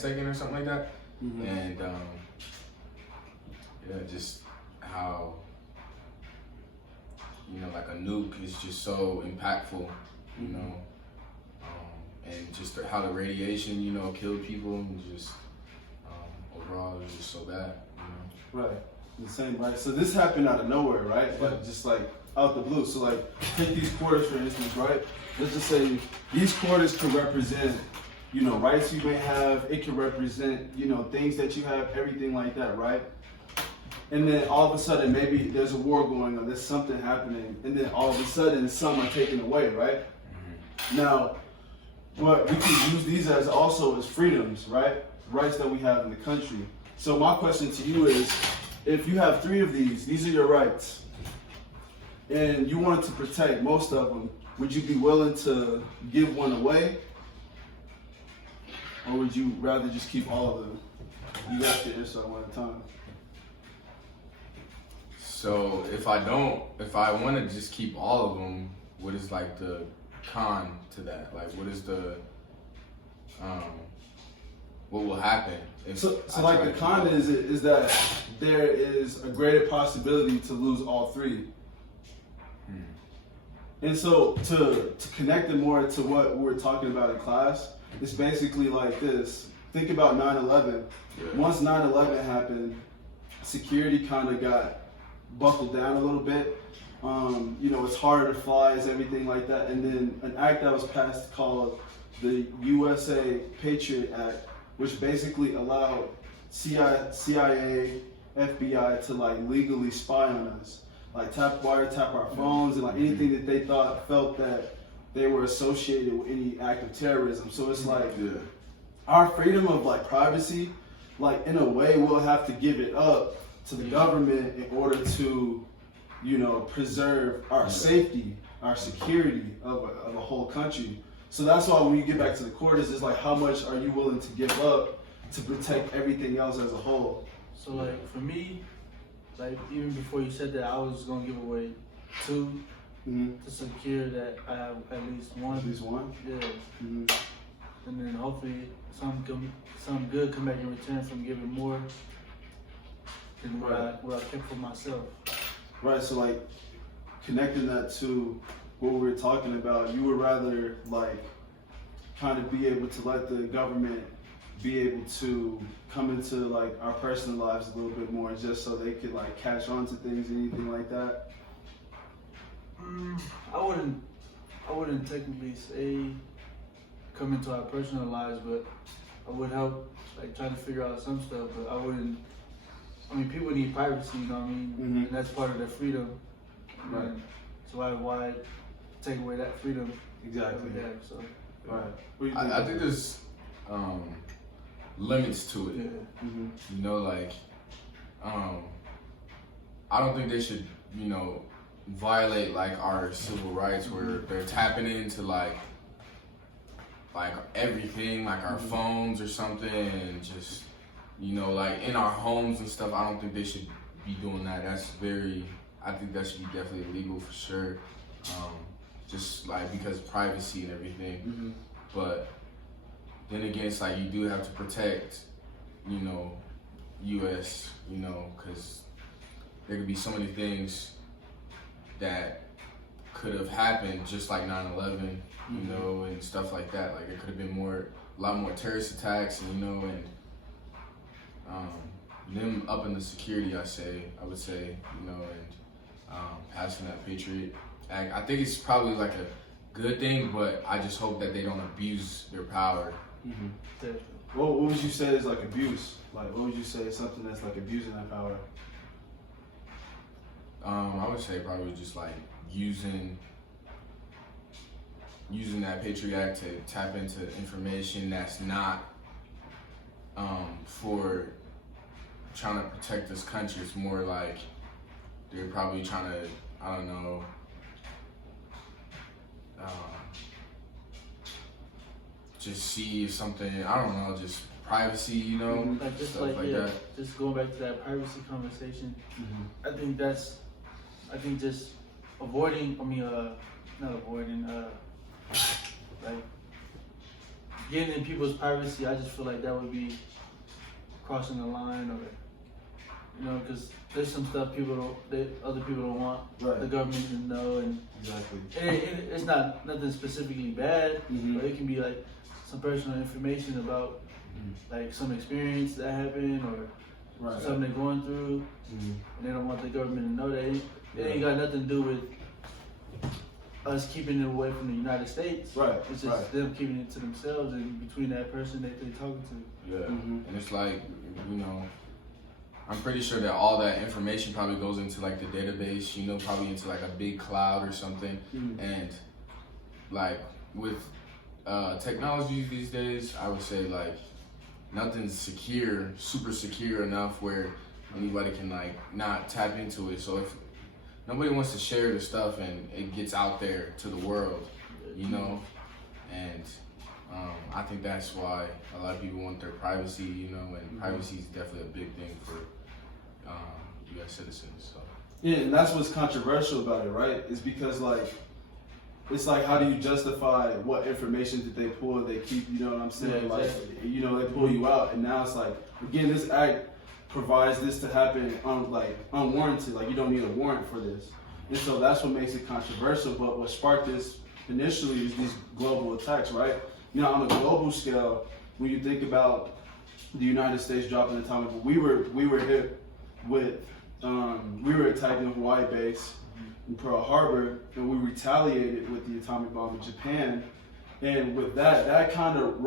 second or something like that. And yeah, just how, you know, like a nuke is just so impactful, you know, and just how the radiation, you know, killed people, and just overall it was just so bad, you know. Right, the same, right? So this happened out of nowhere, right? Like just like out the blue. So like take these quarters for instance, right? Let's just say these quarters could represent, you know, rights you may have. It can represent, you know, things that you have, everything like that, right? And then all of a sudden, maybe there's a war going on, there's something happening, and then all of a sudden, some are taken away, right? Now, what we can use these as also as freedoms, right? Rights that we have in the country. So my question to you is, if you have 3 of these are your rights, and you wanted to protect most of them, would you be willing to give one away? Or would you rather just keep all of them? You have to answer one at a time. So if I want to just keep all of them, what is like the con to that? Like what is the, what will happen? So like the con is that there is a greater possibility to lose all 3. And so to connect it more to what we're talking about in class, it's basically like this. Think about 9/11. Yeah. Once 9/11 happened, security kind of got buckled down a little bit. You know, it's harder to fly, it's everything like that. And then an act that was passed called the USA Patriot Act, which basically allowed CIA, FBI to like legally spy on us, like wiretap our phones and like anything that they felt that they were associated with any act of terrorism. So it's like our freedom of like privacy, like in a way we'll have to give it up to the government in order to, you know, preserve our safety, our security of a whole country. So that's why when you get back to the quarters, it's like, how much are you willing to give up to protect everything else as a whole? So like for me, like even before you said that, I was gonna give away 2 to secure that I have at least one. At least one? Yeah. And then hopefully some good come back in return from giving more than what I kept for myself. Right, so like connecting that to what we were talking about, you would rather like kind of be able to let the government be able to come into like our personal lives a little bit more just so they could like catch on to things, anything like that? I wouldn't technically say come into our personal lives, but I would help like try to figure out some stuff, but I wouldn't. I mean, people need privacy, you know what I mean? And that's part of their freedom. Right. So why take away that freedom Exactly. that we have? So. Right. I think there's limits to it. Yeah. You know, like I don't think they should, you know, violate like our civil rights where they're tapping into like everything, like our phones or something, and just, you know, like in our homes and stuff. I don't think they should be doing that. I think that should be definitely illegal for sure. Just like because of privacy and everything. But then again, it's like you do have to protect, you know, U.S., you know, because there could be so many things that could have happened just like 9/11, you know, and stuff like that. Like it could have been a lot more terrorist attacks, and, you know, and them upping the security, I would say, you know, and passing that Patriot Act. I think it's probably like a good thing, but I just hope that they don't abuse their power. What would you say is like abuse? Like what would you say is something that's like abusing that power? I would say probably just like using that Patriot Act to tap into information that's not for trying to protect this country. It's more like they're probably trying to, I don't know, just see if something, I don't know, just privacy, you know, like just stuff like that. Just going back to that privacy conversation, I think just avoiding, not avoiding, like getting in people's privacy, I just feel like that would be crossing the line, or because there's some stuff other people don't want the government to know, and Exactly. it's not nothing specifically bad, Mhm. but it can be like some personal information about like some experience that happened or something they're going through, and they don't want the government to know that. It ain't got nothing to do with us keeping it away from the United States. Right. It's just them keeping it to themselves and between that person that they're talking to. Yeah. And it's like, I'm pretty sure that all that information probably goes into like the database, probably into like a big cloud or something. And like with technology these days, I would say like nothing's super secure enough where anybody can like not tap into it. So if nobody wants to share the stuff and it gets out there to the world, and I think that's why a lot of people want their privacy, and privacy is definitely a big thing for U.S. citizens. So. Yeah, and that's what's controversial about it, right? Is because it's like, how do you justify what information did they pull, they keep, you know what I'm saying? Yeah, exactly. They pull you out, and now it's like, again, this act provides this to happen unwarranted, like you don't need a warrant for this. And so that's what makes it controversial, but what sparked this initially is these global attacks, right? On a global scale, when you think about the United States dropping an atomic bomb, we were hit with, we were attacked in Hawaii base, in Pearl Harbor, and we retaliated with the atomic bomb in Japan. And with that kind of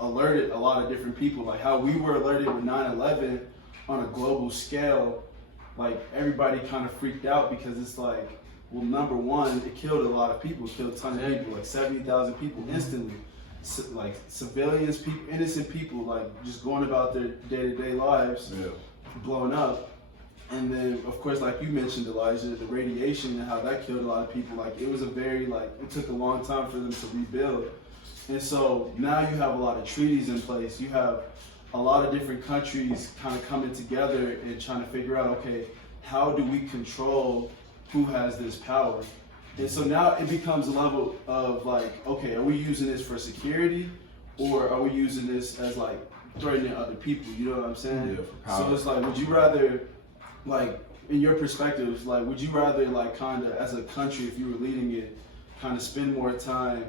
alerted a lot of different people, like how we were alerted with 9/11 on a global scale. Like everybody kind of freaked out because it's like, well, number one, it killed a lot of people, it killed a ton of people, like 70,000 people instantly. Like civilians, people, innocent people, like just going about their day-to-day lives, blowing up. And then, of course, like you mentioned, Elijah, the radiation and how that killed a lot of people. Like it was it took a long time for them to rebuild. And so now you have a lot of treaties in place. You have a lot of different countries kind of coming together and trying to figure out, okay, how do we control who has this power? And so now it becomes a level of like, okay, are we using this for security, or are we using this as like threatening other people? You know what I'm saying? Yeah, for power. So it's like, would you rather, like, in your perspective, like, would you rather, like, kind of, as a country, if you were leading it, kind of spend more time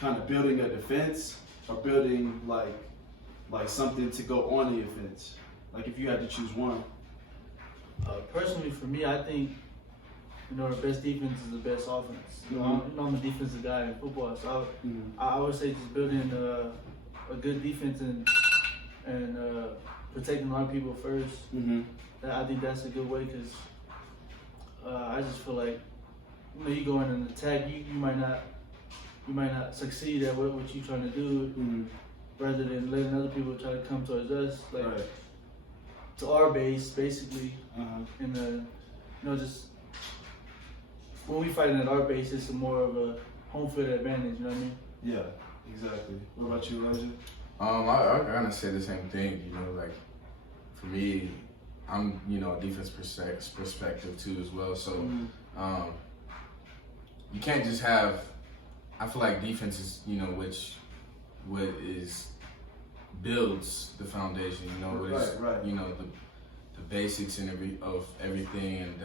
kind of building a defense, or building, like something to go on the offense? Like, if you had to choose one. Personally, for me, I think, the best defense is the best offense. I'm a defensive guy in football, so I would say just building a good defense and protecting our people first. I think that's a good way, because I just feel like you go in an attack, you might not succeed at what you're trying to do, rather than letting other people try to come towards us, like to our base, basically. And just when we fighting at our base, it's more of a home field advantage. You know what I mean? Yeah, exactly. What about you, Elijah? I kind of say the same thing. Like for me, I'm defense perspective too as well. So you can't just have. I feel like defense is what builds the foundation. The basics and everything, and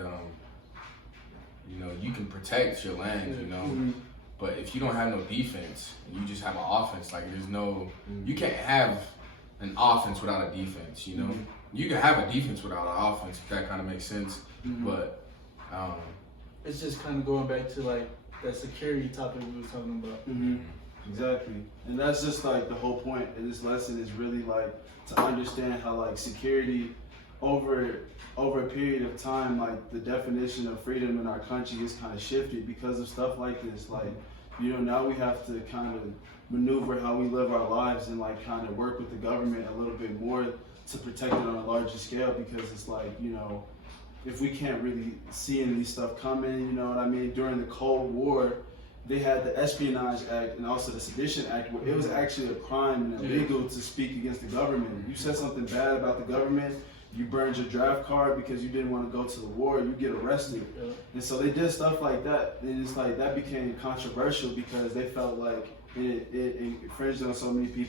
you can protect your land. But if you don't have no defense, you just have an offense. Like you can't have an offense without a defense. You can have a defense without an offense, if that kind of makes sense. But it's just kind of going back to like that security topic we were talking about. Exactly, and that's just like the whole point of this lesson is really like to understand how like security over a period of time, like the definition of freedom in our country is kind of shifted because of stuff like this. Like, now we have to kind of maneuver how we live our lives and like kind of work with the government a little bit more to protect it on a larger scale, because it's like, if we can't really see any stuff coming, you know what I mean? During the Cold War, they had the Espionage Act and also the Sedition Act, where it was actually a crime and illegal to speak against the government. You said something bad about the government, you burned your draft card because you didn't want to go to the war, you get arrested. And so they did stuff like that, and it's like that became controversial because they felt like and it infringed on so many people.